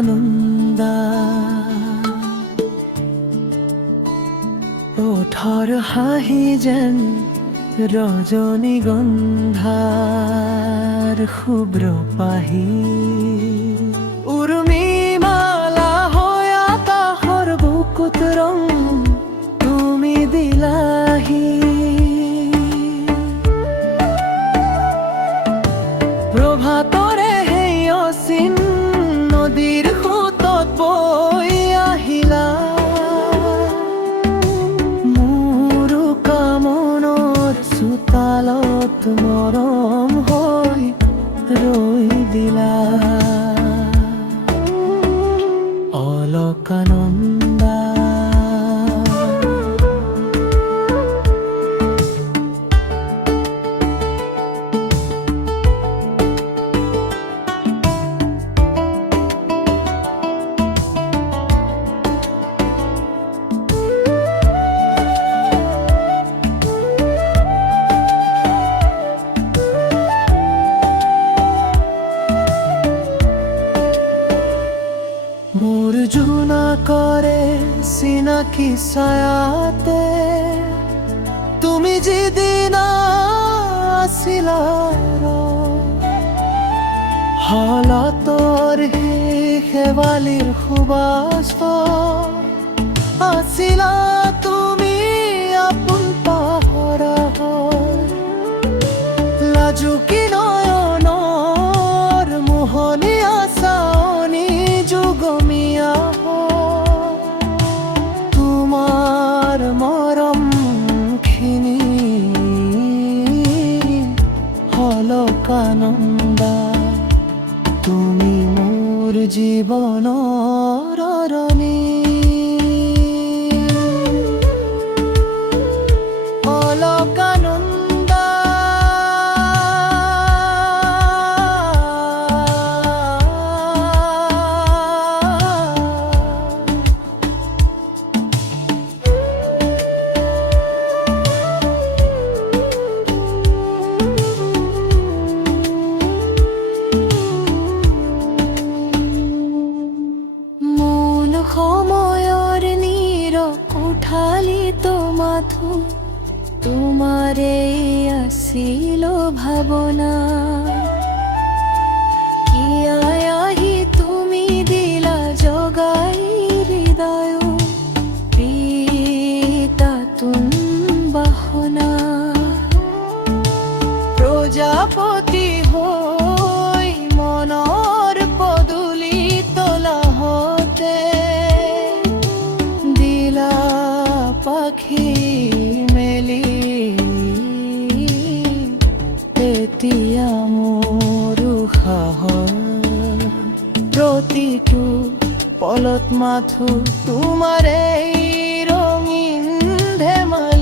অলকানন্দা ওঠৰ হাঁহি যেন ৰজনীগন্ধাৰ শুভ্ৰ পাহি উৰুমি মালা হৈ আকাশৰ বুকুত ৰং তুমি দিলাহি প্ৰভাতৰে সেই অচিন নদীৰ সোঁতত বৈ আহিলা চোতালত মৰম হৈ ৰৈ দিলা অলকানন্দা মোর জুনা করে সিনাকি ছায়াতে তুমি যেদিন আসিলা হালাতর শেৱালিৰ সুবাস আসিলা তুমি আপোন পাহৰা লাজুকি নয়নৰ মোহনীয়া চাৱনি যুগমীয়া তোমাৰ মৰম খিনি অলকানন্দা তুমি মোৰ জীৱনৰ ৰণী অলকানন্দা সময়ৰ নীৰ কোঠালিত মাথো তোমাৰে আছিল ভাৱনা কিয়াই আহি তুমি দিলা জগাই হৃদয় প্ৰীতাতুন বাসনা প্ৰজাপতি হৈ মনৰ পদূলি তলাহতে দিলা পাখি মেলি এতিয়া মোৰ উশাহৰ প্ৰতিটো পলত মাথো তোমাৰে ৰঙীন ধেমালি